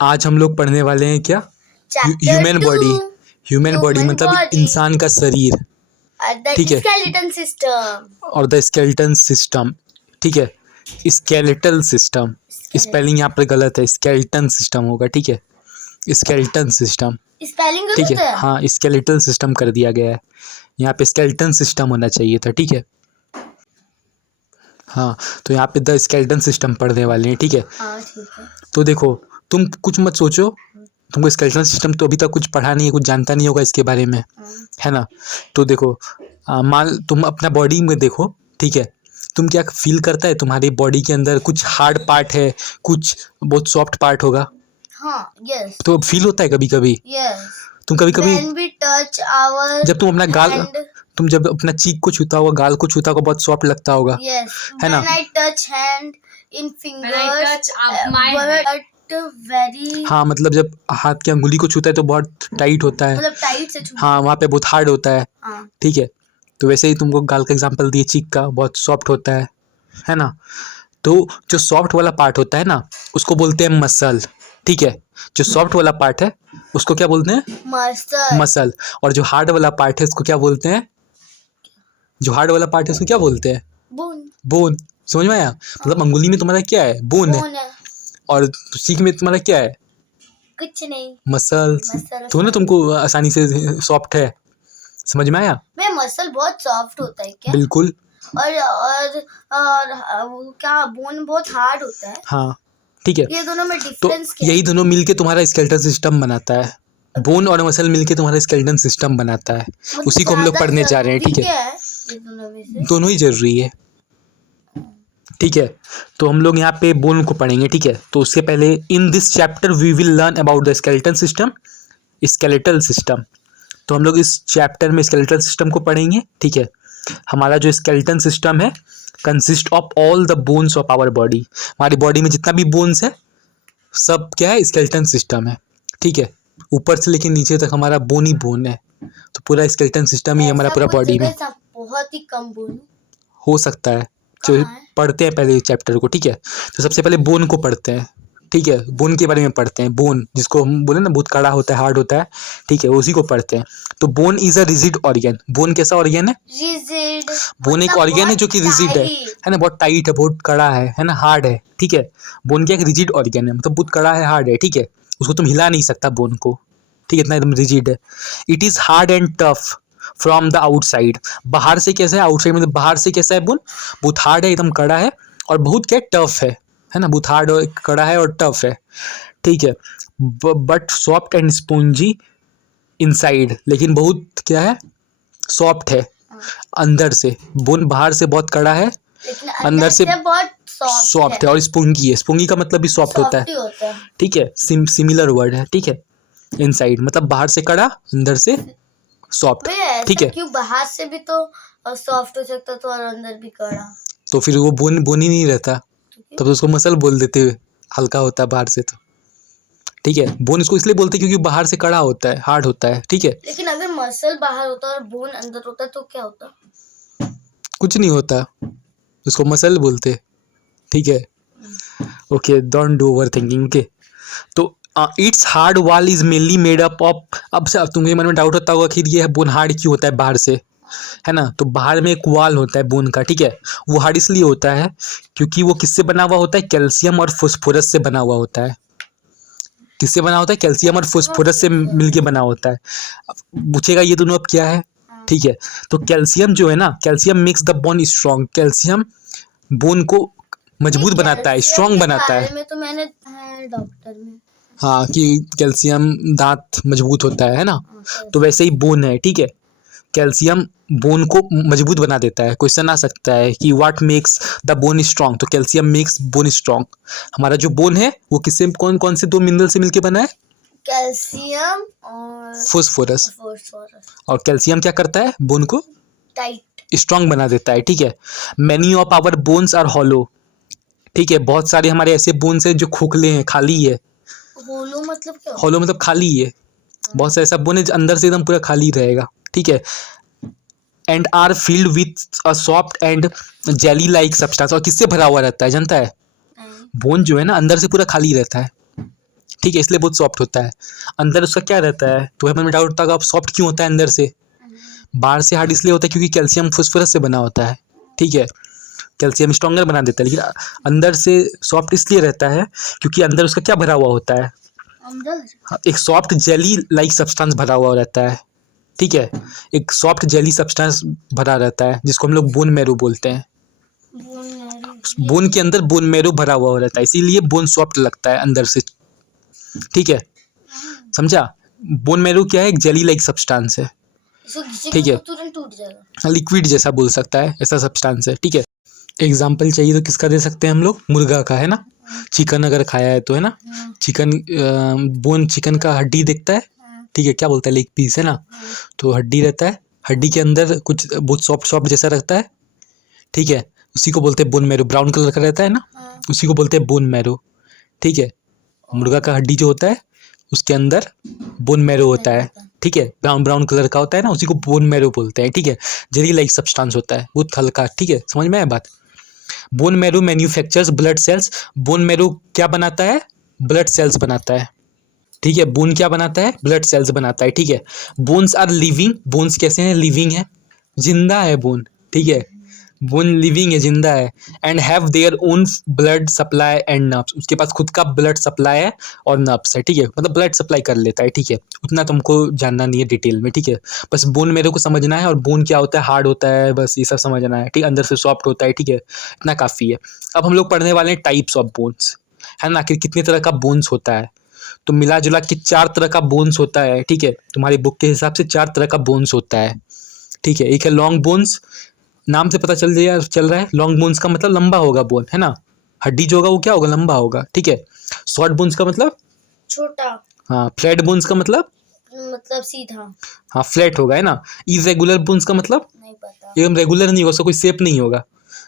आज हम लोग पढ़ने वाले हैं क्या? Chapter human body. Human body Human मतलब body. इंसान का शरीर, ठीक है, स्केलेटन सिस्टम और द स्केलेटन सिस्टम, ठीक है, स्केलेटल सिस्टम। स्पेलिंग यहाँ पर गलत है, स्केलेटन सिस्टम होगा, ठीक है, स्केलेटन सिस्टम, स्पेलिंग ठीक गलत है। है। हाँ, स्केलेटल सिस्टम कर दिया गया है, यहाँ पे स्केलेटन सिस्टम होना चाहिए था, ठीक है। हाँ, तो यहाँ पे द स्केलेटन सिस्टम पढ़ने वाले हैं, ठीक है। हाँ ठीक है। तो देखो, तुम कुछ मत सोचो, तुमको स्केलेटन सिस्टम तो अभी तक कुछ पढ़ा नहीं है, कुछ जानता नहीं होगा इसके बारे में, है ना। तो देखो, मान तुम अपना बॉडी में देखो, ठीक है, तुम क्या फील करता है तुम्हारी बॉडी के अंदर कुछ हार्ड पार्ट है, कुछ बहुत सॉफ्ट पार्ट होगा, हाँ, यस तो फील होता है कभी कभी। यस। तुम कभी कभी When we touch our जब तुम अपना गाल, hand, तुम जब अपना चीक को छूता होगा, गाल को छूता होगा, बहुत सॉफ्ट लगता होगा, yes. है ना। When I touch hand in fingers, When I touch my hand. but very हाँ, मतलब जब हाथ की अंगुली को छूता है तो बहुत टाइट होता है, मतलब टाइट से छू। हाँ, वहाँ पे बहुत हार्ड होता है, हाँ ठीक है। तो वैसे ही तुमको गाल का एग्जांपल दिए, चीक का बहुत सॉफ्ट होता है ना। तो जो सॉफ्ट वाला पार्ट होता है ना, उसको बोलते हैं मसल, ठीक है। जो सॉफ्ट वाला पार्ट है उसको क्या बोलते हैं? मसल। मसल। और जो हार्ड वाला पार्ट है उसको क्या बोलते हैं? जो हार्ड वाला पार्ट है उसको क्या बोलते हैं? बोन। बोन। समझ में आया? मतलब अंगुली में तुम्हारा क्या है? बोन है, बोन है। और चीक में तुम्हारा क्या है? कुछ नहीं। मसल्स। मसल। तो ना तुमको आसानी से सॉफ्ट है, समझ में आया? मैं मसल बहुत सॉफ्ट होता है क्या? बिल्कुल। और वो क्या बोन बहुत हार्ड होता है। हाँ, ठीक है। ये दोनों में तो डिफरेंस क्या है? यही दोनों मिलके तुम्हारा स्केलेटल सिस्टम बनाता है। बोन और मसल मिलके तुम्हारा स्केलेटन सिस्टम बनाता है, मतलब उसी को हम लोग ज्यादा पढ़ने जा रहे हैं, जरूरी ठीक है। क्या है ये दोनों में से? दोनों ही जरूरी है, ठीक है। तो हम लोग यहाँ पे बोन को पढ़ेंगे, ठीक है। तो उसके पहले in this chapter we will learn about the skeleton system, skeletal system. तो हम लोग इस चैप्टर में स्केलेटल सिस्टम को पढ़ेंगे, ठीक है। हमारा जो स्केलेटन सिस्टम है consist of all the bones of our body. हमारी बॉडी में जितना भी बोन्स है सब क्या है? स्केलेटन सिस्टम है, ठीक है। ऊपर से लेके नीचे तक हमारा बोन ही बोन है, तो पूरा स्केलेटन सिस्टम ही हमारा ऐसा पूरा कुछ बॉडी में। जगह सब बहुत ही कम बोन हो सकता है, जो कहाँ है? पढ़ते हैं पहले चैप्टर को, ठीक है। तो सबसे पहले बोन को पढ़ते हैं, ठीक है। बोन के बारे में पढ़ते हैं, बोन जिसको हम बोले ना बहुत कड़ा होता है, हार्ड होता है, ठीक है, उसी को पढ़ते हैं। तो bone is a rigid organ. Bone कैसा ऑर्गन है? रिजिड। बोन एक ऑर्गन है जो कि रिजिड है ना, बहुत टाइट है, बहुत कड़ा है ना, हार्ड है, ठीक है। बोन क्या एक रिजिड ऑर्गन है, मतलब बहुत कड़ा है, हार्ड है, ठीक है। उसको तुम हिला नहीं सकता बोन को, ठीक है, इतना एकदम रिजिड है। It is hard and tough from the outside. बाहर से कैसा है? आउटसाइड मतलब बाहर से कैसा है? बोन बहुत हार्ड है, एकदम कड़ा है, और बहुत क्या टफ है ना, बहुत हार्ड और कड़ा है और टफ है, ठीक है। But soft and spongy inside, लेकिन बहुत क्या है? सॉफ्ट है अंदर से। बोन बाहर से बहुत कड़ा है, लेकिन अंदर से बहुत सॉफ्ट है, और स्पॉन्गी है। स्पॉन्गी का मतलब भी सॉफ्ट होता सॉफ्ट ही है, होता है। ठीक है। सिमिलर वर्ड है, ठीक है। इनसाइड मतलब बाहर से कड़ा, अंदर से सॉफ्ट, वे ठीक है। क्यों बाहर से भी तो सॉफ्ट हो सकता तो और अंदर भी कड़ा। तो फिर वो बोन बोन ही नहीं रहता, तब तो उसको मसल बोल देते हुए, हल्का होता है बाहर से, तो ठीक है। बोन इसको इसलिए बोलते हैं क्योंकि बाहर से कड़ा होता है, हार्ड होता है, ठीक है। लेकिन अगर मसल बाहर होता और बोन अंदर होता तो क्या होता? कुछ नहीं होता, उसको मसल बोलते, ठीक है। Okay, don't do over thinking, okay. तो it's hard wall is mainly made up of. अब से तुम्हें मन में डाउट होता होगा कि ये बोन हार्ड क्यों होता है बाहर से, है ना। तो बाहर में एक वॉल होता है बोन का, ठीक है। वो हार्ड इसलिए होता है क्योंकि वो किससे बना हुआ होता है? कैल्शियम और फास्फोरस से बना हुआ होता है। किससे बना होता है? कैल्शियम और फास्फोरस से मिलके बना होता है। अब पूछेगा ये दोनों अब क्या है, ठीक है। तो कैल्शियम जो है ना, calcium makes the bone strong. Calcium bone को मजबूत बनाता है, स्ट्रॉन्ग बनाता है। में तो मैंने डॉक्टर में हाँ, कि कैल्शियम दांत मजबूत होता है ना। तो वैसे ही बोन है, ठीक है। कैल्शियम बोन को मजबूत बना देता है। क्वेश्चन आ सकता है कि what makes the bone strong, तो कैल्शियम मेक्स बोन स्ट्रॉन्ग। हमारा जो बोन है वो किससे, कौन कौन से दो मिनरल से मिलके बना है? कैल्शियम और फास्फोरस। फास्फोरस। और कैल्शियम क्या करता है? बोन को टाइट स्ट्रॉन्ग बना देता है, ठीक है। Many of our bones are hollow, ठीक है। बहुत सारे हमारे ऐसे बोन्स हैं जो खोखले हैं, खाली है। होलो मतलब क्या? हॉलो मतलब खाली है। बहुत सारे ऐसा बोन है अंदर से एकदम पूरा खाली रहेगा, ठीक है। And are filled with a soft and jelly like substance. और किससे भरा हुआ रहता है जानता है? बोन जो है ना अंदर से पूरा खाली रहता है, ठीक है, इसलिए बहुत सॉफ्ट होता है। अंदर उसका क्या रहता है, तो हमें डाउट होता है अब सॉफ्ट क्यों होता है अंदर से। बाहर से हार्ड इसलिए होता है क्योंकि कैल्शियम फास्फोरस से बना होता है, ठीक है, कैल्शियम स्ट्रॉन्गर बना देता है। लेकिन अंदर से सॉफ्ट इसलिए रहता है क्योंकि अंदर उसका क्या भरा हुआ होता है, अंदर एक सॉफ्ट जेली लाइक सब्सटेंस भरा हुआ रहता है, ठीक है, एक सॉफ्ट जेली सब्सटेंस भरा रहता है जिसको हम लोग बोन मैरो बोलते हैं। बोन के अंदर बोन मैरो भरा हुआ रहता है, इसीलिए बोन सॉफ्ट लगता है अंदर से, ठीक है, समझा। बोन मैरो क्या है, एक जेली लाइक सब्सटेंस है, ठीक है, तुरंत टूट जाएगा। लिक्विड जैसा बोल सकता है, ऐसा सब्सटेंस है, ठीक है। एग्जाम्पल चाहिए तो किसका दे सकते हैं हम लोग, मुर्गा का, है ना, चिकन अगर खाया है तो, है ना, चिकन बोन चिकन का हड्डी देखता है, ठीक है, क्या बोलता है, लेग पीस, है ना, तो हड्डी रहता है, हड्डी के अंदर कुछ बहुत सॉफ्ट सॉफ्ट जैसा रहता है, ठीक है, उसी को बोलते हैं बोन मैरो, ब्राउन कलर का रहता है ना, उसी को बोलते हैं बोन मैरो, ठीक है। मुर्गा का हड्डी जो होता है उसके अंदर बोन मैरो होता है, ठीक है, ब्राउन ब्राउन कलर का होता है ना, उसी को बोन मैरो बोलते हैं, ठीक है, जेली लाइक सब्सटेंस होता है, बहुत हल्का, ठीक है, समझ में आया बात। Bone marrow manufactures blood cells, bone marrow क्या बनाता है, ब्लड सेल्स बनाता है, ठीक है, बोन क्या बनाता है, ब्लड सेल्स बनाता है, ठीक है। बोन्स आर लिविंग, बोन्स कैसे हैं, लिविंग है, जिंदा है बोन, ठीक है, बोन लिविंग है, जिंदा है। And have their own blood supply and nerves, उसके पास खुद का ब्लड सप्लाई है और नर्व्स है, ठीक है, मतलब ब्लड सप्लाई कर लेता है, ठीक है, उतना तुमको जानना नहीं है डिटेल में, ठीक है, बस बोन मेरे को समझना है, और बोन क्या होता है, हार्ड होता है, बस ये सब समझना है, ठीक, अंदर से सॉफ्ट होता है, ठीक है, इतना काफ़ी है। अब हम लोग पढ़ने वाले हैं टाइप्स ऑफ बोन्स, है ना, कि कितने तरह का बोन्स होता है, तो मिला जुला के 4 तरह का बोन्स होता है, ठीक है, तुम्हारी बुक के हिसाब से 4 तरह का बोन्स होता है, ठीक है। एक है लॉन्ग बोन्स, नाम से पता चल रहा है, लॉन्ग बोन्स का मतलब लंबा होगा बोन, है ना, हड्डी जो होगा वो क्या होगा, लंबा होगा, ठीक है। शॉर्ट बोन्स का मतलब छोटा, हाँ, फ्लैट बोन्स का मतलब सीधा, हाँ फ्लैट होगा, है ना। इरेगुलर बोन्स का मतलब नहीं पता। एकदम रेगुलर नहीं होगा, उसका कोई शेप नहीं होगा,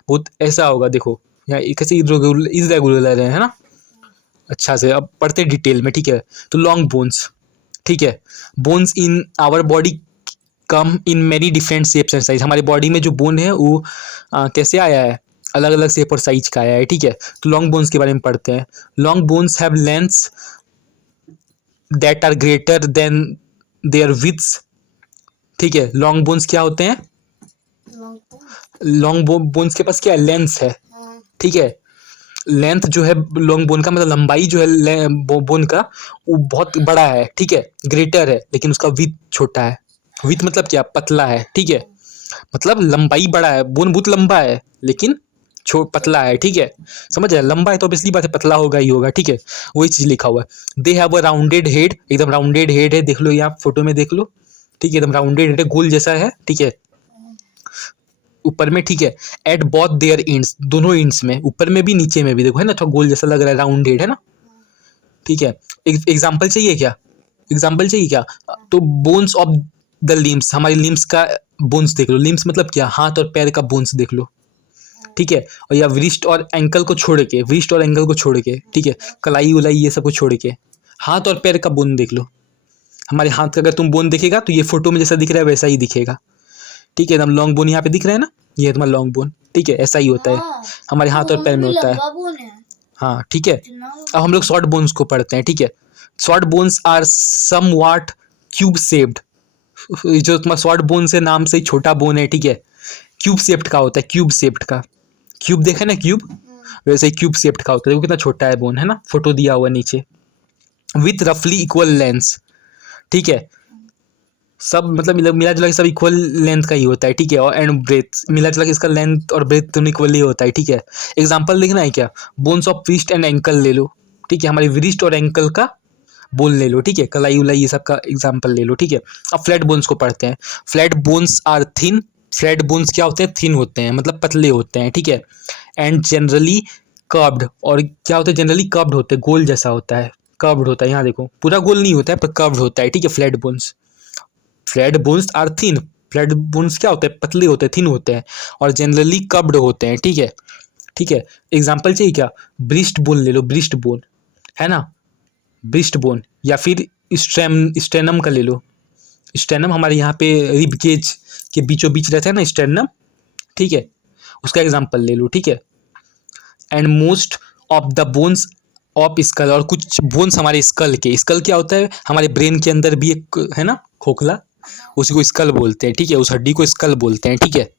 बहुत ऐसा होगा, देखो यहाँ कैसे इरेगुलर है ना। अच्छा से अब पढ़ते डिटेल में, ठीक है। तो लॉन्ग बोन्स, ठीक है, bones in our body come in many different shapes and size, हमारे बॉडी में जो बोन है वो कैसे आया है, अलग अलग शेप और साइज का आया है, ठीक है। तो लॉन्ग बोन्स के बारे में पढ़ते हैं। Long bones have lengths that are greater than their widths, ठीक है। लॉन्ग बोन्स क्या होते हैं, लॉन्ग बोन्स के पास क्या है, लेंथ है, ठीक है। लेंथ जो है लॉन्ग बोन का मतलब लंबाई जो है बोन का वो बहुत बड़ा है, ठीक है, ग्रेटर है, लेकिन उसका विथ छोटा है। विथ मतलब क्या, पतला है, ठीक है, मतलब लंबाई बड़ा है, बोन बहुत लंबा है लेकिन पतला है, ठीक है, समझ रहे, लंबा है तो ऑब्वियसली बात है पतला होगा ही होगा, ठीक है, वही चीज लिखा हुआ है। They have a rounded head, एकदम राउंडेड हेड है, देख लो ये आप फोटो में देख लो, ठीक है, एकदम राउंडेड हेड है, गोल जैसा है, ठीक है, ऊपर में, ठीक है। एट बोथ देयर एंड्स, दोनों एंड्स में, ऊपर में भी नीचे में भी, देखो है ना, थोड़ा गोल जैसा लग रहा है, राउंडेड है ना, ठीक है। एग्जाम्पल चाहिए क्या, एग्जाम्पल चाहिए क्या, तो बोन्स ऑफ द लिम्स, हमारी लिम्स का बोन्स देख लो, लिम्स मतलब क्या, हाथ और पैर का बोन्स देख लो, ठीक है, और या व्रिस्ट और एंकल को छोड़ के, व्रिस्ट और एंकल को छोड़ के, ठीक है, कलाई उलाई ये सब को छोड़ के, हाथ और पैर का बोन देख लो। हमारे हाथ का अगर तुम बोन देखेगा तो ये फोटो में जैसा दिख रहा है वैसा ही दिखेगा, ठीक है, एकदम लॉन्ग बोन यहाँ पे दिख रहा है ना, ये है तुम्हारा लॉन्ग बोन, ठीक है, ऐसा ही होता है हमारे हाथ और पैर में होता है, हाँ, ठीक है। अब हम लोग शॉर्ट बोन्स को पढ़ते हैं, ठीक है। Short bones are somewhat cube shaped, जो तुम्हारा शॉर्ट बोन से नाम से ही छोटा बोन है, ठीक है, क्यूब शेप्ड का होता है, क्यूब शेप्ड का, क्यूब देखा ना क्यूब, वैसे ही क्यूब शेप्ड का होता है, वो कितना छोटा है बोन, है ना, फोटो दिया हुआ नीचे। विथ रफली इक्वल लेंथ, ठीक है, सब मतलब मिला जुला के सब इक्वल लेंथ का ही होता है, ठीक है, और एंड ब्रेथ मिला जुला के इसका लेंथ और ब्रेथ दोनों इक्वल ही होता है, ठीक है। एग्जांपल देखना है क्या, bones of wrist and ankle ले लो, ठीक है, हमारे रिस्ट और एंकल का बोन ले लो, ठीक है, कलाई उलाई ये सब का एग्जांपल ले लो, ठीक है। अब फ्लैट बोन्स को पढ़ते हैं। Flat bones are thin, flat bones क्या होते हैं, थिन होते हैं, मतलब पतले होते हैं, ठीक है। एंड जनरली कर्व्ड, और क्या होता है, जनरली कर्व्ड होते हैं, गोल जैसा होता है, कर्व्ड होता है, यहाँ देखो पूरा गोल नहीं होता है पर कर्व्ड होता है, ठीक है, flat bones. Flat bones are thin, flat bones क्या होते हैं, पतले होते हैं, थिन होते हैं, और जनरली कर्व्ड होते हैं, ठीक है, ठीक है। एग्जांपल चाहिए क्या, ब्रिस्ट बोन ले लो, ब्रिस्ट बोन, है ना, ब्रिस्ट बोन, या फिर स्टेनम का ले लो, स्टेनम हमारे यहाँ पे रिब केज के बीचों बीच रहता है ना स्टेनम, ठीक है, उसका एग्जांपल ले लो, ठीक है। And most of the bones of skull, और कुछ बोन्स हमारे स्कल के। स्कल क्या होता है, हमारे ब्रेन के अंदर भी एक है ना खोखला, उसी को स्कल बोलते हैं, ठीक है, उस हड्डी को स्कल बोलते हैं, ठीक है।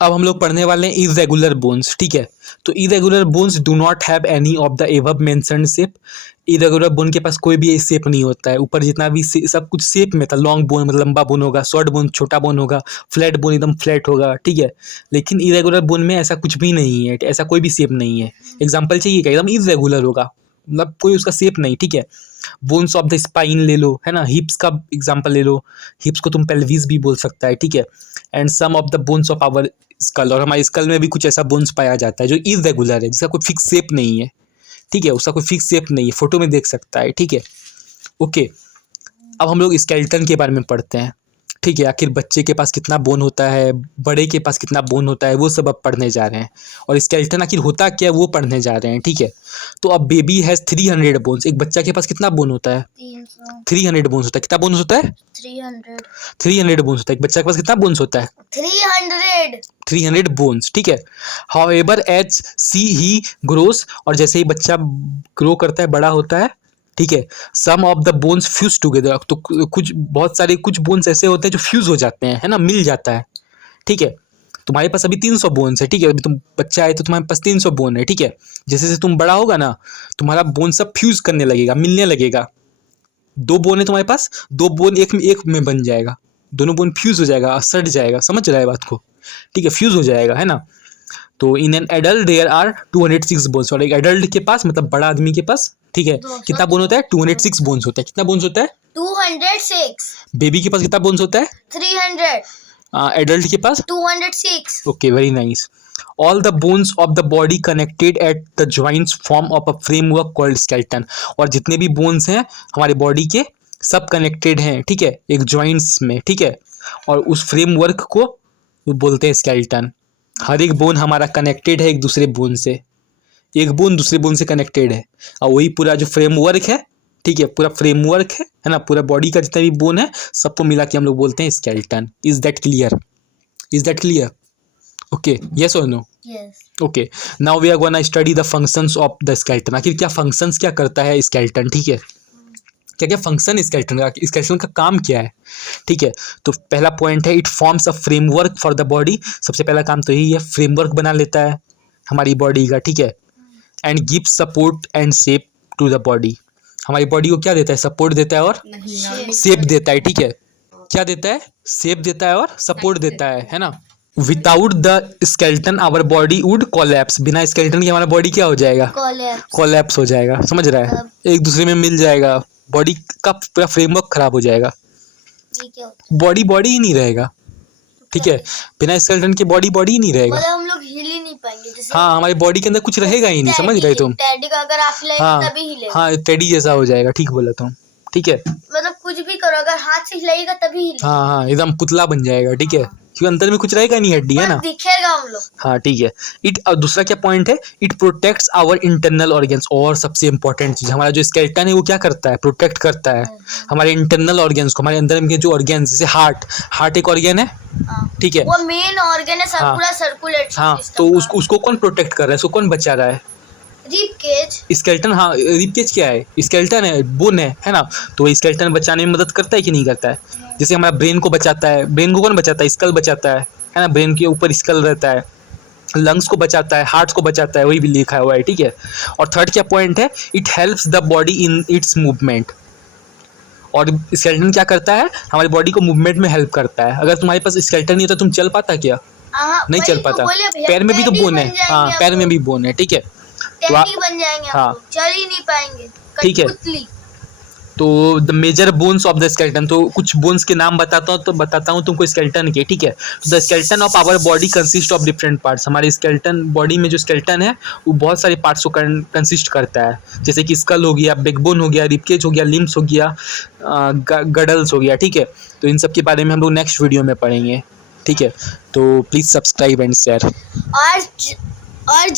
अब हम लोग पढ़ने वाले हैं इरेगुलर बोन्स, ठीक है। तो irregular bones do not have any of the above mentioned shape. Irregular bone के पास कोई भी शेप नहीं होता है, ऊपर जितना भी सब कुछ शेप में था, लॉन्ग बोन मतलब लंबा बोन होगा, शॉर्ट बोन छोटा बोन होगा, फ्लैट बोन एकदम फ्लैट होगा, ठीक है। लेकिन इरेगुलर बोन में ऐसा कुछ भी नहीं है, ऐसा कोई भी शेप नहीं है। एग्जाम्पल चाहिए क्या, एकदम इरेगुलर होगा, मतलब कोई उसका शेप नहीं, ठीक है। बोन्स ऑफ द स्पाइन ले लो, है ना, हिप्स का एग्जाम्पल ले लो, हिप्स को तुम पेल्विस भी बोल सकता है, ठीक है। And some of the bones of our skull, और हमारे स्कल में भी कुछ ऐसा बोन्स पाया जाता है जो इरेगुलर है, जिसका कोई फिक्स शेप नहीं है, ठीक है, उसका कोई फिक्स शेप नहीं है, फोटो में देख सकता है, ठीक है। ओके, अब हम लोग स्केलेटन के बारे में पढ़ते हैं, ठीक है। आखिर बच्चे के पास कितना बोन होता है, बड़े के पास कितना बोन होता है, वो सब अब पढ़ने जा रहे हैं, और स्केलेटन आखिर होता क्या है वो पढ़ने जा रहे हैं, ठीक है। तो अब बेबी हैज़ 300 बोन्स, एक बच्चा के पास कितना बोन होता है, 300 बोन्स होता है। कितना बोन्स होता है, 300 बोन्स होता है। एक बच्चा के पास कितना बोन्स होता है, 300 बोन्स, ठीक है। हाउएवर एज ही ग्रोस, और जैसे ही बच्चा ग्रो करता है, बड़ा होता है, ठीक है, some of the bones fuse together, तो कुछ बहुत सारे कुछ बोन्स ऐसे होते हैं जो फ्यूज हो जाते हैं, है ना, मिल जाता है, ठीक है। तुम्हारे पास अभी 300 बोन्स है, ठीक है, अभी तुम बच्चा है तो तुम्हारे पास 300 बोन है, ठीक है। जैसे जैसे तुम बड़ा होगा ना, तुम्हारा बोन सब फ्यूज करने लगेगा, मिलने लगेगा। 2 बोन है तुम्हारे पास, 2 बोन एक में बन जाएगा, दोनों बोन फ्यूज हो जाएगा, सट जाएगा, समझ रहा है बात को, ठीक है, फ्यूज हो जाएगा, है ना। तो in an adult there are 206 bones, और एक एडल्ट के पास मतलब बड़ा आदमी के पास, ठीक है, कितना बोन होता है, 206 बोन्स होता है। कितना बोन्स होता है, 206। बेबी के पास कितना बोन्स होता है, 300। एडल्ट के पास 206। Okay, very nice. All the bones of the body connected at the joints form of a framework called skeleton, और जितने भी बोन्स हैं हमारे बॉडी के सब कनेक्टेड हैं, ठीक है, एक जॉइंट्स में, ठीक है, और उस फ्रेमवर्क को बोलते हैं स्केलेटन। हर एक बोन हमारा कनेक्टेड है एक दूसरे बोन से, एक बोन दूसरे बोन से कनेक्टेड है, और वही पूरा जो फ्रेमवर्क है, ठीक है, पूरा फ्रेमवर्क है ना, पूरा बॉडी का जितना भी बोन है सबको मिला के हम लोग बोलते हैं skeleton. Is that clear, is that clear, okay, yes और no, yes. Okay. Now we are gonna study the functions of the skeleton, आखिर क्या फंक्शंस क्या करता है स्केलेटन, ठीक है, क्या क्या फंक्शन स्केलेटन का, स्केलेटन का काम क्या है, ठीक है। तो पहला पॉइंट है, it forms a framework for the body, सबसे पहला काम तो यही है, फ्रेमवर्क बना लेता है हमारी बॉडी का, ठीक है। And gives support and shape to the body, हमारी बॉडी को क्या देता है, सपोर्ट देता है और शेप देता है, ठीक है। क्या देता है, शेप देता है और सपोर्ट देता है ना। Without the skeleton our body would collapse, बिना स्केलेटन के हमारा बॉडी क्या हो जाएगा, कोलैप्स हो जाएगा, समझ रहा है, एक दूसरे में मिल जाएगा, बॉडी का पूरा फ्रेमवर्क खराब हो जाएगा, बॉडी बॉडी ही नहीं रहेगा, ठीक है, बिना स्केलेटन के बॉडी बॉडी ही नहीं रहेगा, मतलब हम लोग हिल ही नहीं पाएंगे, जैसे हाँ, हमारी बॉडी के अंदर कुछ रहेगा ही नहीं, समझ रहे तुम, टेडी का अगर आप हिलाएंगे हाँ तभी हिलेगा, हाँ, टेडी जैसा हो जाएगा, ठीक बोला तुम, ठीक है, मतलब कुछ भी करो अगर हाथ से हिलाएगा तभी हिलेगा, हाँ हाँ, एकदम पुतला बन जाएगा, ठीक है, क्योंकि अंदर में कुछ रहेगा नहीं, हड्डी है ना, दिखेगा हम लोग, हाँ, ठीक है। इट, और दूसरा क्या पॉइंट है, it protects our internal organs, और सबसे इंपॉर्टेंट चीज, हमारा जो स्केलेटन है वो क्या करता है, प्रोटेक्ट करता है हमारे इंटरनल ऑर्गन्स को, हमारे अंदर में जो ऑर्गन्स, जैसे हार्ट एक ऑर्गन है, ठीक है, वो मेन ऑर्गन है, हाँ, पूरा सर्कुलेट, हाँ, तो उसको कौन प्रोटेक्ट कर रहा है, उसको कौन बचा रहा है, रिब केज, स्केलेटन, हाँ, रिब केज क्या है, स्केलेटन है, बोन है ना, तो स्केलेटन बचाने में मदद करता है कि नहीं करता है। जैसे हमारा ब्रेन को बचाता है, ब्रेन को कौन बचाता है, स्कल बचाता है ना, ब्रेन के ऊपर स्कल रहता है, लंग्स को बचाता है, हार्ट को बचाता है, वही भी लिखा हुआ है, ठीक है। और थर्ड क्या पॉइंट है, it helps the body in its movement, और स्केलेटन क्या करता है, हमारी बॉडी को मूवमेंट में हेल्प करता है। अगर तुम्हारे पास स्केलेटन नहीं होता तुम चल पाता क्या, नहीं चल पाता, पैर में भी तो बोन है, हाँ, पैर में भी बोन है, ठीक है, तो बन जाएंगे, हाँ, चल ही नहीं पाएंगे, ठीक है। तो the major bones of the skeleton, तो कुछ बोन्स के नाम बताता हूँ तुमको स्केलेटन के, ठीक है। The skeleton of our body consist of different parts, हमारे स्केलेटन बॉडी में जो स्केलेटन है वो बहुत सारे पार्ट्स को कंसिस्ट करता है, जैसे कि स्कल हो गया, बैकबोन हो गया, रिबकेज हो गया, लिम्स हो गया, गडल्स हो गया, ठीक है। तो इन सब के बारे में हम लोग नेक्स्ट वीडियो में पढ़ेंगे, ठीक है। तो प्लीज़ सब्सक्राइब एंड शेयर, और